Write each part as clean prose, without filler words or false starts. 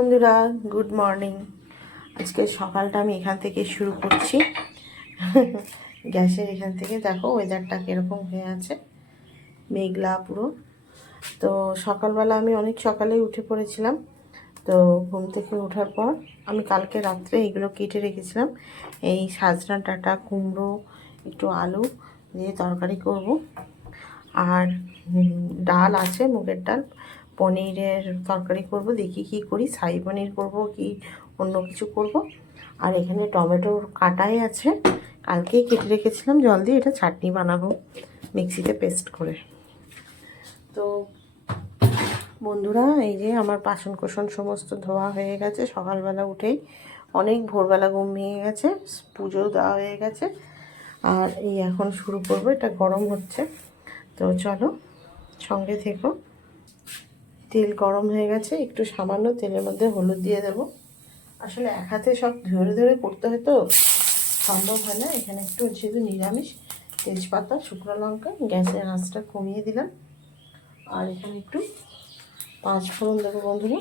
বন্ধুরা, good morning. আজকে সকালটা আমি এখান থেকে শুরু করছি। গ্যাসের এখান থেকে দেখো ওয়েদারটা কীরকম হয়ে আছে, মেঘলা পুরো। তো সকালবেলা আমি অনেক সকালেই উঠে পড়েছিলাম। তো ঘুম থেকে ওঠার পর আমি কালকে রাত্রে এগুলো কেটে রেখেছিলাম। এই সাজনা ডাঁটা, কুমড়ো, একটু আলু দিয়ে তরকারি করব। আর ডাল আছে, মুগের ডাল। পনিরের তরকারি করব, দেখি কি করি, শাহী পনির করব কি অন্য কিছু করব। আর এখানে টমেটোর কাটাই আছে, কালকেই কেটে রেখেছিলাম জল দিয়ে। এটা চাটনি বানাবো মিক্সিতে পেস্ট করে। তো বন্ধুরা, এই যে আমার বাসন কোসন সমস্ত ধোয়া হয়ে গেছে সকালবেলা উঠেই। অনেক ভোরবেলা ঘুম ভেঙে গেছে, পুজো দেওয়া হয়ে গেছে। আর এই এখন শুরু করব, এটা গরম হচ্ছে। তো চলো সঙ্গে থেকো। তেল গরম হয়ে গেছে, একটু সামান্য তেলের মধ্যে হলুদ দিয়ে দেবো। আসলে এক হাতে সব ধরে ধরে করতে হয় তো সম্ভব হয় না। এখানে একটু যেহেতু নিরামিষ, তেজপাতা, শুকনো লঙ্কা, গ্যাসের আঁচটা কমিয়ে দিলাম। আর এখানে একটু 5 ফোড়ন দেবো বন্ধুরা।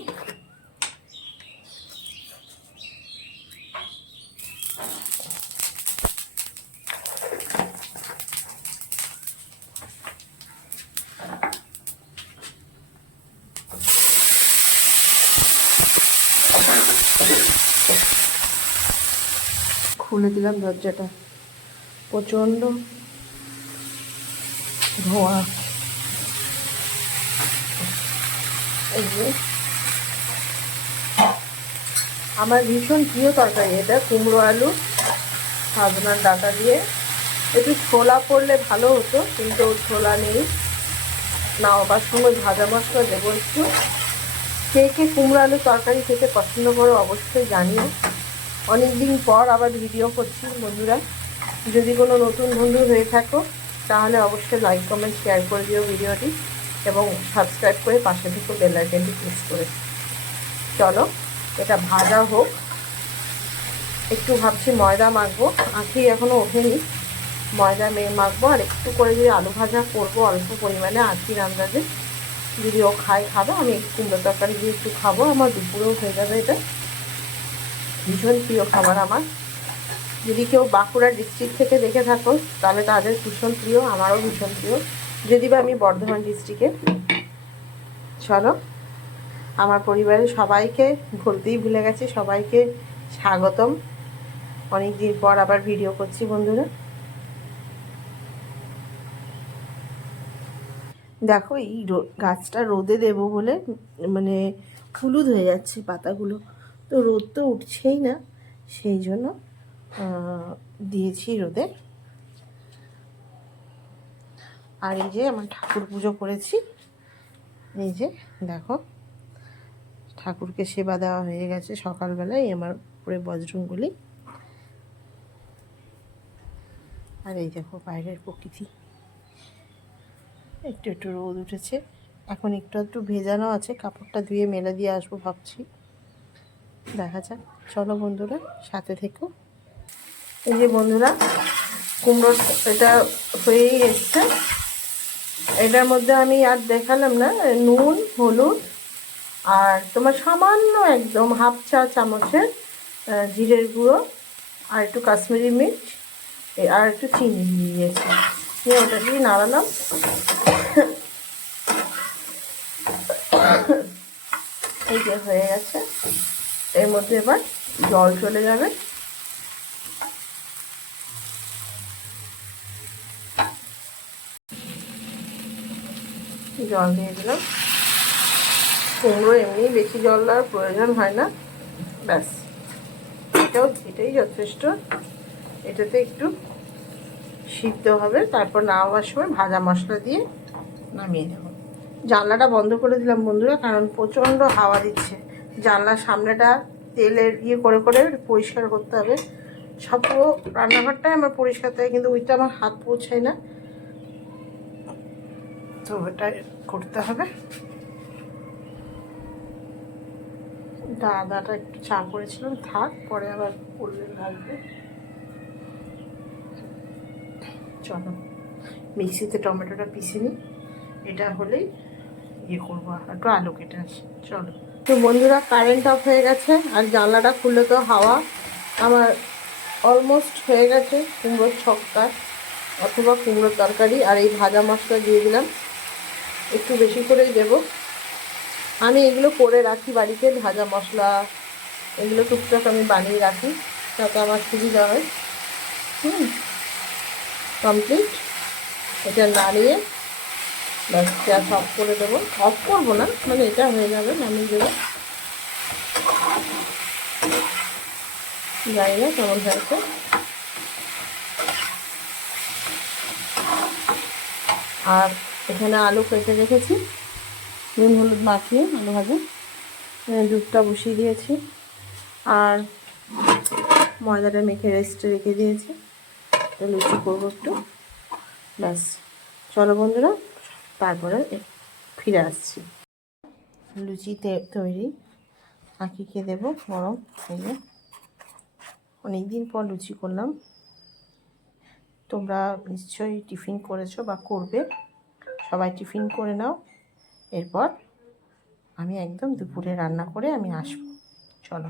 খুলে দিলাম দরজাটা, প্রচণ্ড ধোঁয়া। এই যে আমার ভীষণ প্রিয় তরকারি এটা, কুমড়ো আলু সাজনার ডাঁটা দিয়ে। একটু ছোলা পড়লে ভালো হতো, কিন্তু ছোলা নেই। নামাবার সময় ভাজা মশলা দেবো একটু। কে কে কুমড়ো আলু তরকারি খেতে পছন্দ করো অবশ্যই জানিও। অনেক দিন পর আবার ভিডিও করছি বন্ধুরা। যদি কোনো নতুন বন্ধু হয়ে থাকো তাহলে অবশ্যই লাইক, কমেন্ট, শেয়ার করে দিও ভিডিওটি, এবং সাবস্ক্রাইব করে পাশে থেকে বেল আইকনটি প্রেস করে। চলো এটা ভাজা হোক। একটু ভাবছি ময়দা মাখবো, আঁখি এখনও ওঠেনি। ময়দা মাখবো আর একটু করে যদি আলু ভাজা করবো অল্প পরিমাণে, আঁখির আন্দাজে। যদি ও খাবে, আমি কুমড়ো তরকারি দিয়ে একটু খাবো। আমার দুপুরেও হয়ে যাবে। এটা ভীষণ প্রিয় খাবার আমার। যদি কেউ বাঁকুড়া ডিস্ট্রিক্ট থেকে দেখে থাকো তাহলে তাদের ভীষণ প্রিয়, আমারও ভীষণ প্রিয়। যদি বা আমি বর্ধমান ডিস্ট্রিক্টে। চলো আমার পরিবারের সবাইকে বলতেই ভুলে গেছি, সবাইকে স্বাগতম। অনেক দিন পর আবার ভিডিও করছি বন্ধুরা। দেখো এই গাছটা রোদে দেবো বলে মানে হলুদ হয়ে যাচ্ছে পাতাগুলো, তো রোদ তো উঠছেই না, সেই জন্য দিয়েছি রোদে। আর এই যে আমার ঠাকুর পুজো করেছি, এই যে দেখো ঠাকুরকে সেবা দেওয়া হয়ে গেছে সকালবেলায়। আমার উপরে বজরংবলী। আর এই দেখো বাইরের প্রকৃতি, একটু একটু রোদ উঠেছে। এখন একটু একটু ভেজানো আছে, কাপড়টা ধুয়ে মেলে দিয়ে আসবো ভাবছি, দেখা যাক। চলো বন্ধুরা সাথে থেকো। এই যে বন্ধুরা, কুমড়ো এটা হয়েই এসছে। এটার মধ্যে আমি আর দেখালাম না, নুন, হলুদ, আর তোমার সামান্য একদম হাফ চা চামচের জিরের গুঁড়ো, আর একটু কাশ্মীরি মির্চ, আর একটু চিনি দিয়েছি। দিয়ে ওটা দিয়ে নাড়ালাম। এই যে হয়ে গেছে। এর মধ্যে এবার জল চলে যাবে। জল দিয়ে দিলাম। কুমড়ো এমনি বেশি জল দেওয়ার প্রয়োজন হয় না, ব্যাস এটাই যথেষ্ট। এটাতে একটু সিদ্ধ হবে, তারপর নামাবার সময় ভাজা মশলা দিয়ে নামিয়ে দেবো। জানলাটা বন্ধ করে দিলাম বন্ধুরা, কারণ প্রচণ্ড হাওয়া দিচ্ছে। জানলার সামনেটা তেলের করে করে পরিষ্কার করতে হবে। সব পুরো রান্নাঘরটাই আমার পরিষ্কার থাকে, কিন্তু ওইটা আমার হাত পৌঁছায় না, তো ওটা করতে হবে। আদাটা একটু চা করেছিলাম, থাক, পরে আবার করলে লাগবে। চলো মিক্সিতে টমেটোটা পিষে নিই। এটা হলেই করবো, একটু আলু কেটে আসি। চলো। তো বন্ধুরা কারেন্ট অফ হয়ে গেছে, আর জানলাটা খুললে তো হাওয়া। আমার অলমোস্ট হয়ে গেছে কুমড়োর ছক্কা অথবা কুমড়োর তরকারি। আর এই ভাজা মশলা দিয়ে দিলাম, একটু বেশি করেই দেব। আমি এগুলো করে রাখি বাড়িতে, ভাজা মশলা এগুলো টুকটাক আমি বানিয়ে রাখি, তাতে আমার সুবিধা হয়। কমপ্লিট। এটা নাড়িয়ে ব্যাস গ্যাস অফ করে দেবো। অফ করবো না, মানে এটা হয়ে যাবে, নামিয়ে দেবো। জানি না কেমন হয়েছে। আর এখানে আলু কেটে রেখেছি, নুন হলুদ মাখিয়ে আলু ভাজা। দুধটা বসিয়ে দিয়েছি, আর ময়দাটা মেখে রেস্টে রেখে দিয়েছি। লুচি করবো একটু, ব্যাস। চলো বন্ধুরা, তারপরে ফিরে আসছি। লুচি তৈরি, আঁকিকে দেবো গরম। এই যে অনেকদিন পর লুচি করলাম। তোমরা নিশ্চয়ই টিফিন করেছো বা করবে, সবাই টিফিন করে নাও। এরপর আমি একদম দুপুরে রান্না করে আমি আসবো। চলো।